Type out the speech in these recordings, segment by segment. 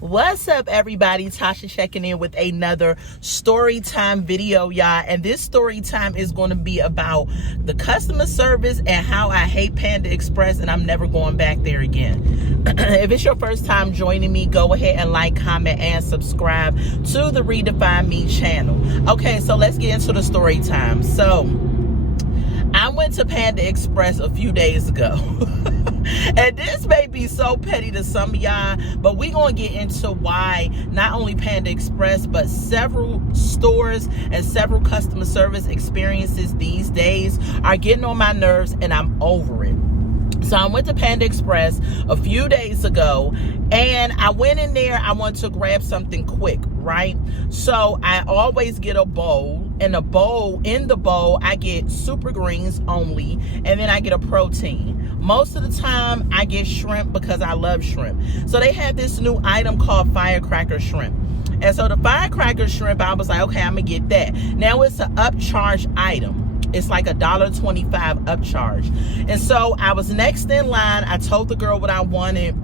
What's up, everybody? Tasha checking in with another story time video, y'all. And this story time is going to be about the customer service and how I hate Panda Express and I'm never going back there again. If it's your first time joining me, go ahead and like, comment, and subscribe to the Redefine Me channel. Okay, so let's get into the story time. So I went to Panda Express a few days ago. And this may be so petty to some of y'all, but we're going to get into why not only Panda Express, but several stores and several customer service experiences these days are getting on my nerves, and I'm over it. So I went to Panda Express a few days ago, and I went in there. I wanted to grab something quick, right? So I always get a bowl. In the bowl, I get super greens only, and then I get a protein. Most of the time, I get shrimp because I love shrimp. So they have this new item called firecracker shrimp. And so the firecracker shrimp, I was like, okay, I'm gonna get that. Now it's an upcharge item. It's like $1.25 upcharge. And so I was next in line. I told the girl what I wanted.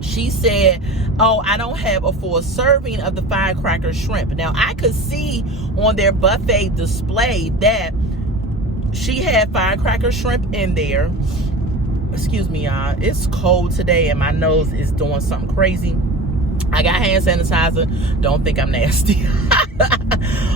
She said, oh, I don't have a full serving of the firecracker shrimp. Now, I could see on their buffet display that she had firecracker shrimp in there. Excuse me, y'all. It's cold today and my nose is doing something crazy. I got hand sanitizer. Don't think I'm nasty.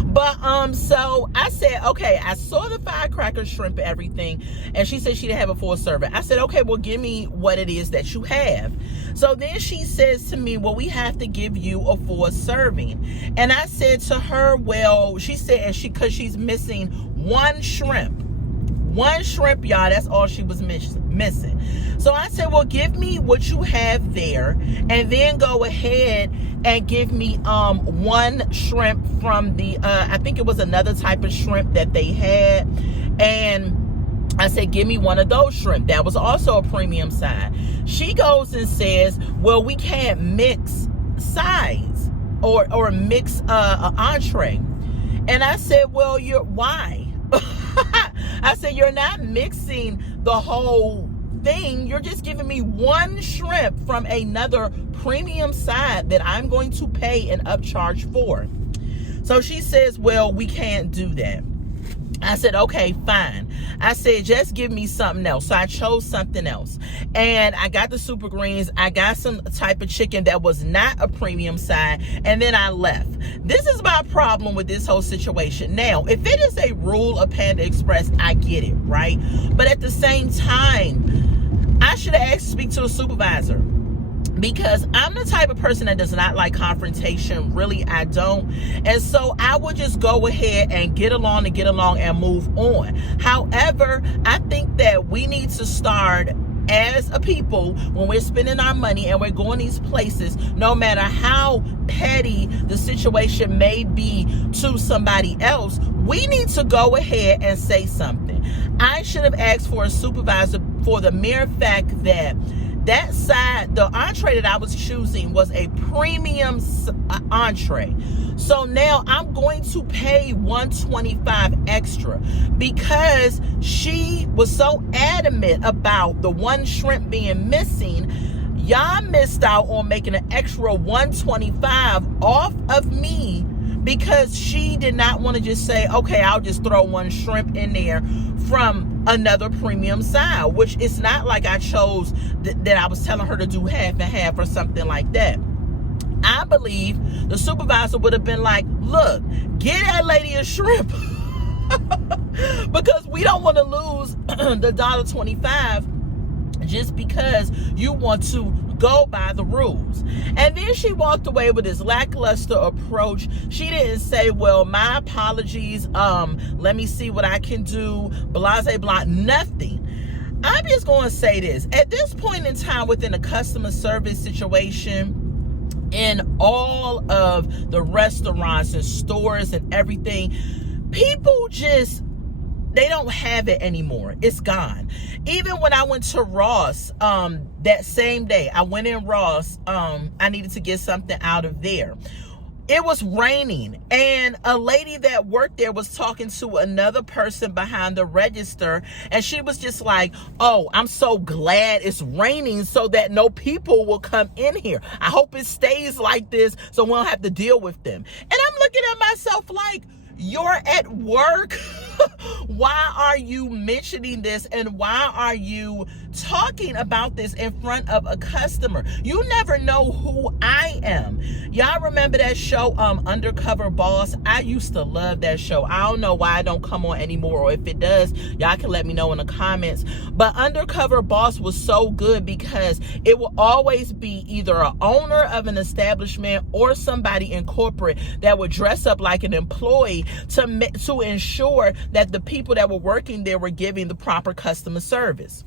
But so I said, okay, I saw the firecracker shrimp and everything, and she said she didn't have a full serving. I said, okay, well, give me what it is that you have. So then she says to me, well, we have to give you a full serving. And I said to her, well, she said, and because she's missing one shrimp. One shrimp, y'all, that's all she was missing. So I said, well, give me what you have there, and then go ahead and give me one shrimp from the, I think it was another type of shrimp that they had. And I said, give me one of those shrimp. That was also a premium side. She goes and says, well, we can't mix sides or mix an entree. And I said, well, why? I said, you're not mixing the whole thing. You're just giving me one shrimp from another premium side that I'm going to pay an upcharge for. So she says, well, we can't do that. I said, okay, fine. I said, just give me something else. So I chose something else. And I got the super greens. I got some type of chicken that was not a premium side. And then I left. This is my problem with this whole situation. Now, if it is a rule of Panda Express, I get it, right? But at the same time, I should have asked to speak to a supervisor. Because I'm the type of person that does not like confrontation. Really, I don't. And so I would just go ahead and get along and move on. However, I think that we need to start as a people, when we're spending our money and we're going these places, no matter how petty the situation may be to somebody else, we need to go ahead and say something. I should have asked for a supervisor for the mere fact that that side, the entree that I was choosing was a premium entree. So now I'm going to pay $125 extra because she was so adamant about the one shrimp being missing. Y'all missed out on making an extra $125 off of me because she did not want to just say, okay, I'll just throw one shrimp in there from another premium side, which it's not like I chose that I was telling her to do half and half or something like that. I believe the supervisor would have been like, look, get that lady a shrimp because we don't want to lose the $1.25 just because you want to go by the rules. And then she walked away with this lackluster approach. She didn't say, well, my apologies, let me see what I can do, blase blah, nothing. I'm just going to say this. At this point in time within a customer service situation, in all of the restaurants and stores and everything, people just, they don't have it anymore. It's gone. Even when I went to Ross, that same day, I went in Ross, I needed to get something out of there. it was raining, and a lady that worked there was talking to another person behind the register, and she was just like, oh, I'm so glad it's raining so that no people will come in here. I hope it stays like this so we don't have to deal with them. And I'm looking at myself like, you're at work. Why are you mentioning this, and why are you talking about this in front of a customer? You never know who I am. Y'all remember that show, Undercover Boss? I used to love that show. I don't know why it don't come on anymore, or if it does, y'all can let me know in the comments. But Undercover Boss was so good because it will always be either an owner of an establishment or somebody in corporate that would dress up like an employee to ensure that the people that were working there were giving the proper customer service.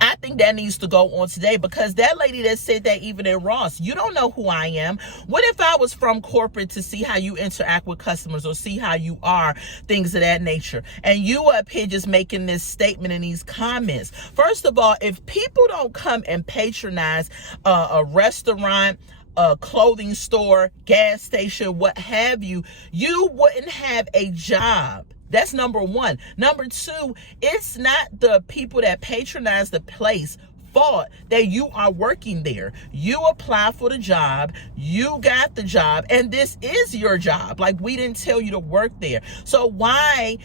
I think that needs to go on today, because that lady that said that even in Ross, you don't know who I am. What if I was from corporate to see how you interact with customers or see how you are, things of that nature, and you up here just making this statement in these comments? First of all, if people don't come and patronize a restaurant, a clothing store, gas station, what have you, you wouldn't have a job. That's number one. Number two, it's not the people that patronize the place fault that you are working there. You apply for the job, you got the job, and this is your job. Like, we didn't tell you to work there. So why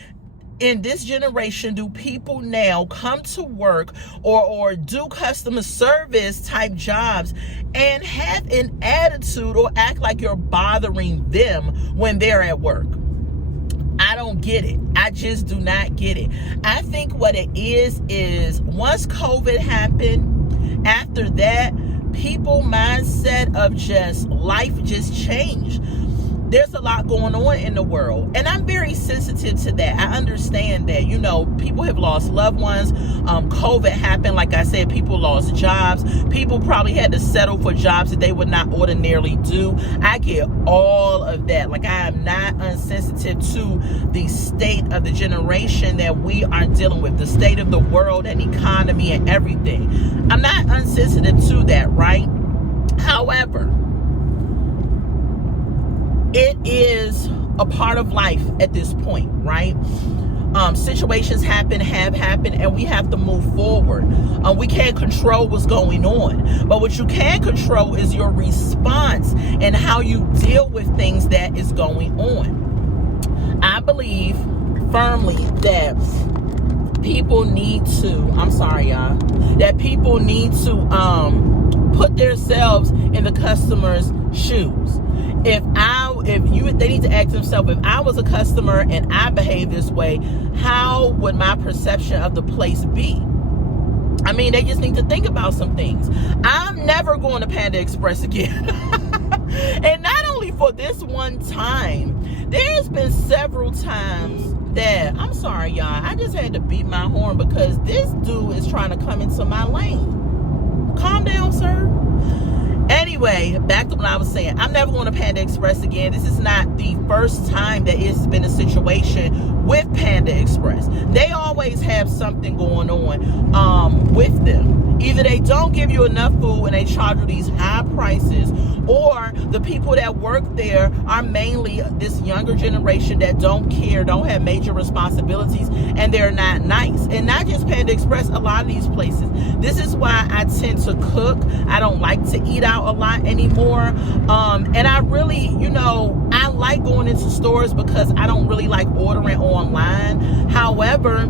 in this generation do people now come to work or do customer service type jobs and have an attitude or act like you're bothering them when they're at work? I don't get it. I just do not get it. I think what it is once COVID happened, after that, people mindset of just life just changed. There's a lot going on in the world, and I'm very sensitive to that. I understand that, people have lost loved ones. COVID happened. Like I said, people lost jobs. People probably had to settle for jobs that they would not ordinarily do. I get all of that. Like, I am not unsensitive to the state of the generation that we are dealing with, the state of the world and economy and everything. I'm not unsensitive to that, right? However, it is a part of life at this point, right? Situations have happened, and we have to move forward. We can't control what's going on, but what you can control is your response and how you deal with things that is going on. I believe firmly that people need to, that people need to put themselves in the customer's shoes. They need to ask themselves, if I was a customer and I behaved this way, how would my perception of the place be? I mean, they just need to think about some things. I'm never going to Panda Express again. And not only for this one time, there's been several times that, I'm sorry, y'all, I just had to beat my horn because this dude is trying to come into my lane. Calm down, sir. Anyway, back to what I was saying. I'm never going to Panda Express again. This is not the first time that it's been a situation with Panda Express. They always have something going on with them. Either they don't give you enough food and they charge you these high prices, or the people that work there are mainly this younger generation that don't care, don't have major responsibilities, and they're not nice. And not just Panda Express, a lot of these places. This is why I tend to cook. I don't like to eat out a lot anymore. And I really, I like going into stores because I don't really like ordering online. However,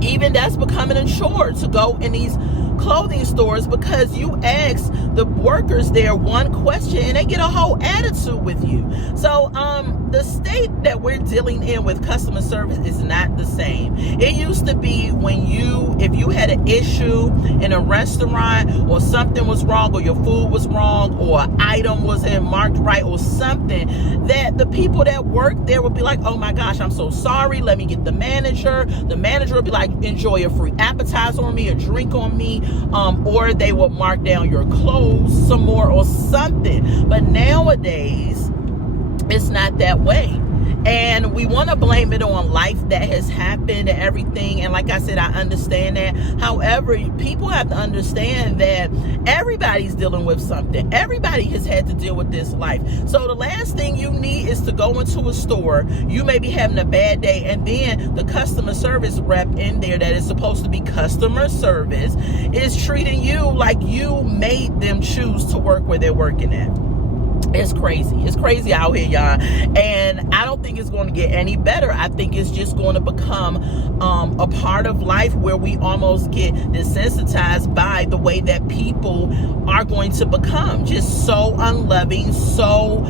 even that's becoming a chore to go in these clothing stores, because you ask the workers there one question and they get a whole attitude with you. So the state that we're dealing in with customer service is not the same. It used to be if you had an issue in a restaurant, or something was wrong, or your food was wrong, or an item wasn't marked right, or something, that the people that worked there would be like, oh my gosh, I'm so sorry, let me get the manager. The manager would be like, enjoy a free appetizer on me, a drink on me, or they will mark down your clothes some more or something. But nowadays, it's not that way. And we want to blame it on life that has happened and everything. And like I said, I understand that. However, people have to understand that everybody's dealing with something. Everybody has had to deal with this life. So the last thing you need is to go into a store. You may be having a bad day, and then the customer service rep in there that is supposed to be customer service is treating you like you made them choose to work where they're working at. It's crazy. It's crazy out here, y'all. And I don't think it's going to get any better. I think it's just going to become a part of life where we almost get desensitized by the way that people are going to become. Just so unloving, so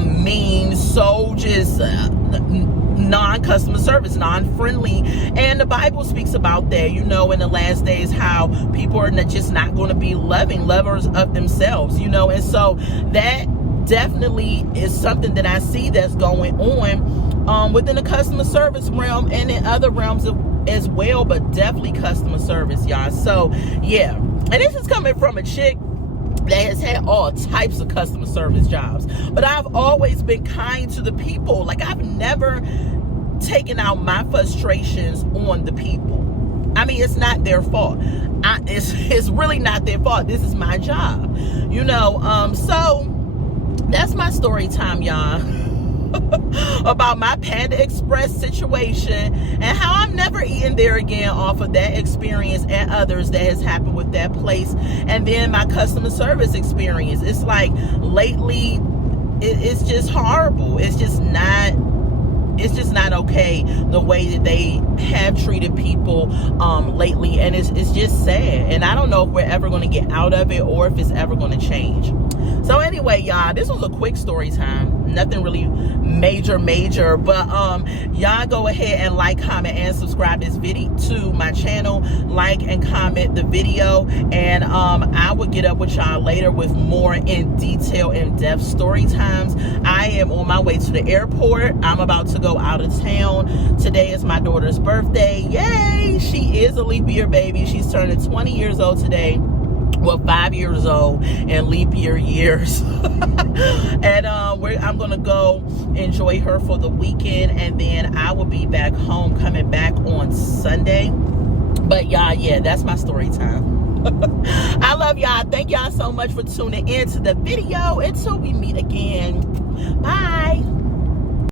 mean, so just non-customer service, non-friendly. And the Bible speaks about that, you know, in the last days, how people are just not going to be lovers of themselves, you know. And so that definitely is something that I see that's going on within the customer service realm and in other realms as well, but definitely customer service, y'all. So yeah, and this is coming from a chick that has had all types of customer service jobs, but I've always been kind to the people. Like, I've never taken out my frustrations on the people. I mean, it's not their fault. It's really not their fault. This is my job, you know. So that's my story time, y'all, about my Panda Express situation and how I'm never eating there again off of that experience and others that has happened with that place. And then my customer service experience. It's like lately, it's just horrible. It's just not okay the way that they have treated people lately, and it's just sad. And I don't know if we're ever going to get out of it or if it's ever going to change. So anyway, y'all, this was a quick story time. Nothing really major, but y'all go ahead and like, comment, and subscribe this video to my channel. Like and comment the video, and I will get up with y'all later with more in detail, in-depth story times. I am on my way to the airport. I'm about to go out of town. Today is my daughter's birthday. Yay! She is a leap year baby. She's turning 20 years old today. Well, 5 years old in leap year years. And I'm going to go enjoy her for the weekend, and then I will be back home, coming back on Sunday. But y'all, yeah, that's my story time. I love y'all. Thank y'all so much for tuning in to the video. Until we meet again. Bye.